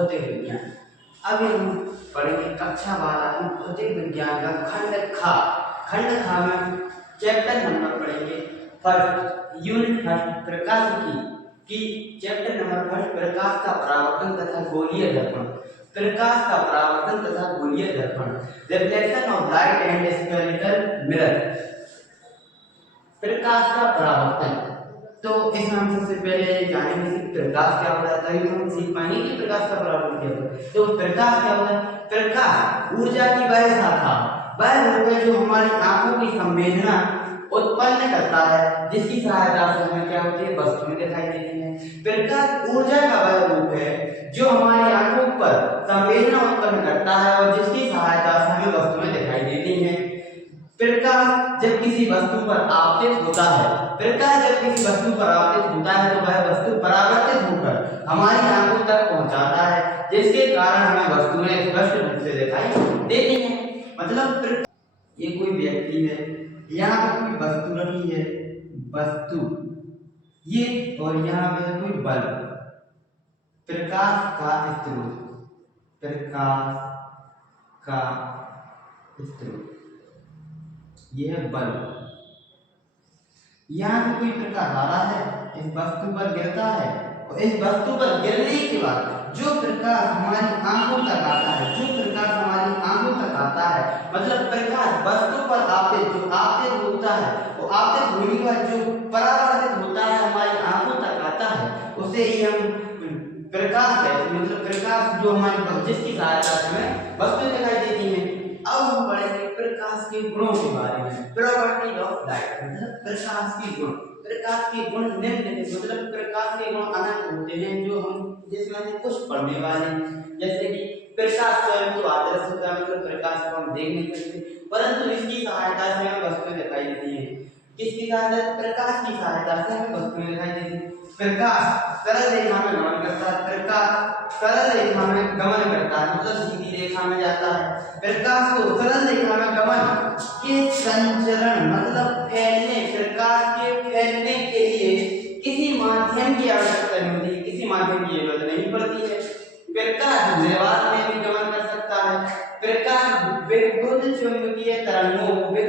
भौतिक विज्ञान। अब हम पढ़ेंगे कक्षा 12 भौतिक विज्ञान का खंड खा में चैप्टर नंबर पढ़ेंगे फर्स्ट, यूनिट फर्स्ट, प्रकाशिकी की चैप्टर नंबर फर्स्ट, प्रकाश का परावर्तन तथा गोलीय दर्पण। प्रकाश का परावर्तन तथा गोलीय दर्पण, reflection of light and spherical mirror. प्रकाश का परावर्तन, तो इसमें हम सबसे पहले जानेंगे कि प्रकाश क्या होता है, तभी हम सीख पाएंगे कि प्रकाश का परावर्तन क्या होता है। तो प्रकाश क्या होता है? प्रकाश ऊर्जा की वह शाखा, वह रूप है जो हमारी आंखों की संवेदना उत्पन्न करता है, जिसकी सहायता से हमें क्या होती है, वस्तुएं दिखाई देती हैं। प्रकाश ऊर्जा का वह रूप है जो हमारी आंखों पर संवेदना उत्पन्न करता है और जिसकी सहायता से हमें वस्तुएं दिखाई देती हैं। प्रकाश जब किसी वस्तु पर आपतित होता है, प्रकाश जब किसी वस्तु पर आपतित होता है तो वह वस्तु परावर्तित होकर हमारी आंखों तक पहुंचाता है, जिसके कारण हमें वस्तुएं स्पष्ट रूप से दिखाई देती हैं। मतलब ये कोई व्यक्ति है, यहाँ पर कोई वस्तु रखी है, वस्तु ये, और यहाँ पे कोई बल्ब, प्रकाश का स्रोत, प्रकाश का स्रोत ये है बल्ब। यहाँ से कोई प्रकाश आ रहा है, इस वस्तु पर गिरता है और इस वस्तु पर गिरने के बाद जो प्रकाश हमारी आंखों तक आता है, जो प्रकाश हमारी आंखों तक आता है, मतलब प्रकाश वस्तु पर आपतित होता है, वो आपतित होने के बाद जो परावर्तित होता है हमारी आंखों तक आता है, उसे ही हम प्रकाश कहते हैं। मतलब प्रकाश जो हमारी जिसकी सहायता से हमें वस्तुएं दिखाई देती हैं। अब हम पढ़ेंगे प्रकाश के गुणों के बारे में, प्रॉपर्टी ऑफ लाइट, मतलब प्रकाश के गुण। प्रकाश के गुण निम्नलिखित, मतलब प्रकाश के गुण अनंत होते हैं जो हम जिसमें से कुछ पढ़ने वाले हैं। जैसे कि प्रकाश स्वयं तो आदर्श होता है, मतलब प्रकाश को हम देख नहीं सकते, परंतु इसकी सहायता से हमें वस्तुएं दिखाई देती हैं। किसकी सहायता? प्रकाश की सहायता से हमें वस्तुएं दिखाई देती हैं। प्रकाश सरल रेखा में गमन करता है, प्रकाश सरल रेखा में गमन करता है, मतलब सीधी रेखा में जाता है। प्रकाश को सरल रेखा में गमन के संचरण, मतलब फैलने, प्रकाश के फैलने के लिए किसी माध्यम की आवश्यकता नहीं होती, किसी माध्यम की जरूरत नहीं पड़ती है। प्रकाश निर्वात में भी गमन कर सकता है। प्रकाश विद्युत चुंबकीय तरंगों के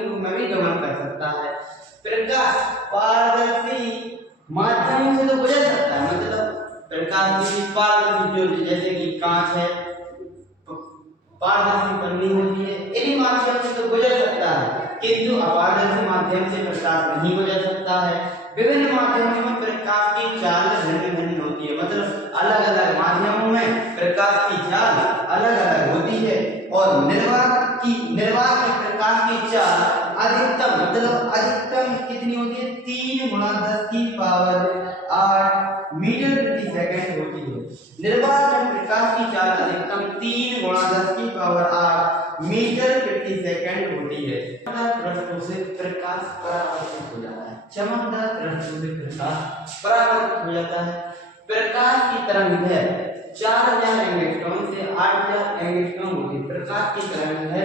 रूप में भी गमन कर सकता है। प्रकाश पारदर्शी माध्यम से तो गुजर सकता है, मतलब प्रकाश की पारदर्शी, जो जैसे कि कांच है, पारदर्शी पन्नी होती है, इन्हीं माध्यम से तो गुजर सकता है, किंतु अपारदर्शी माध्यम से प्रकाश नहीं गुजर सकता है। विभिन्न माध्यमों में प्रकाश की चाल भिन्न होती है, मतलब अलग अलग माध्यमों में प्रकाश की चाल अलग अलग होती है। और निर्वात में प्रकाश की चाल अधिकतम, मतलब अधिकतम कितनी होती है? 3 × 10⁸ मीटर प्रति सेकंड होती है। निर्वात में प्रकाश की चाल अधिकतम 3 × 10⁸ मीटर प्रति सेकंड होती है। पृष्ठों से प्रकाश परावर्तित हो जाता है, चमकदार पृष्ठों से प्रकाश परावर्तित हो जाता है। प्रकाश की तरंग है 4000 एंगस्ट्रॉम से 8000 एंगस्ट्रॉम होती है। प्रकाश की तरंग है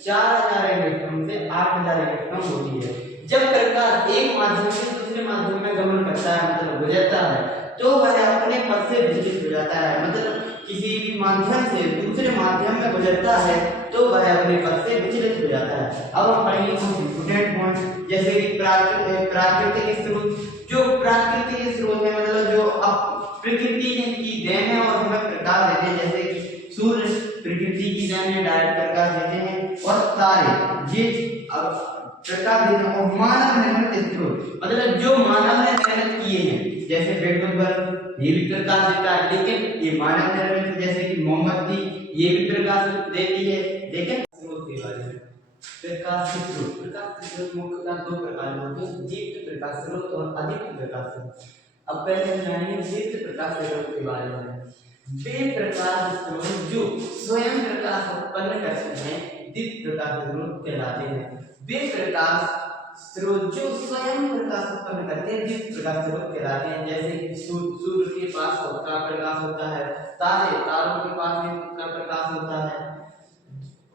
4000 एंगस्ट्रॉम से 8000 एंगस्ट्रॉम होती है। जब प्रकाश एक माध्यम से दूसरे माध्यम में गमन करता है, मतलब गुजरता है, तो वह अपने पथ से विचलित हो जाता है, मतलब किसी भी माध्यम से दूसरे माध्यम में गुजरता है तो वह अपने पथ से विचलित हो जाता है। अब हम पढ़ेंगे कुछ इंपॉर्टेंट पॉइंट, जैसे कि प्राकृतिक स्रोत। जो प्राकृतिक स्रोत है, मतलब जो प्रकृति की देन है और हमें प्रकाश देते हैं, जैसे कि सूर्य प्रकृति की देन है, डायरेक्ट प्रकाश देते हैं, और तारे ये प्रकाश देते हैं। और मानव निर्मित स्रोत, मतलब जो मानव ने मेहनत किए हैं, जैसे विद्युत बल्ब ये भी प्रकाश देता है, लेकिन ये मानव निर्मित, जैसे कि मोमबत्ती ये भी प्रकाश देती है। लेकिन स्रोत के बारे में, प्रकाश के स्रोत मुख्यतः 2 प्रकार के होते हैं, दीप्त प्रकाश स्रोत और अदीप्त प्रकाश स्रोत। अब पहले हम जानेंगे दीप्त प्रकाश स्रोत के बारे में। वे प्रकाश स्रोत जो स्वयं प्रकाश उत्पन्न करते हैं दीप्त प्रकाश स्रोत कहलाते हैं। वे प्रकाश स्रोत जो स्वयं प्रकाश उत्पन्न करते हैं दीप्त प्रकाश स्रोत कहलाते हैं। जैसे कि सूर्य के पास खुद का प्रकाश होता है, तारों के पास भी खुद का प्रकाश होता है।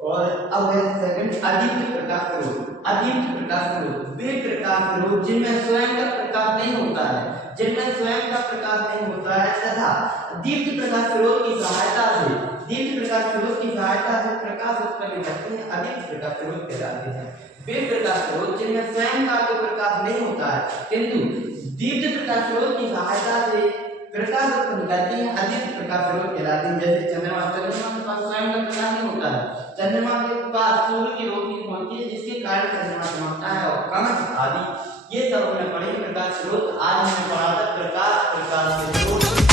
और अब है सेकंड अदीप्त प्रकाश स्रोत। अदीप्त प्रकाश स्रोत वे प्रकाश स्रोत जिनमें स्वयं का प्रकाश नहीं होता है, जिनमें स्वयं का प्रकाश नहीं होता है तथा दीप्त प्रकाश स्रोत की सहायता से प्रकाश उत्पन्न करते हैं, अदीप्त प्रकाश स्रोत कहलाते हैं। वे प्रकाश स्रोत जिनमें स्वयं का तो प्रकाश नहीं होता है किंतु दीप्त प्रकाश स्रोत की सहायता से प्रकाश उत्पन्न करते हैं, अदीप्त प्रकाश स्रोत कहलाते हैं। जैसे चंद्रमा के पास स्वयं का प्रकाश नहीं होता है, चंद्रमा के पास सूर्य की रोशनी पहुंचती है जिसके कारण चंद्रमा चमकता है और कांच आदि ये सब हमने पढ़े प्रकाश स्रोत। आज हमने पढ़ा था प्रकाश के स्रोत।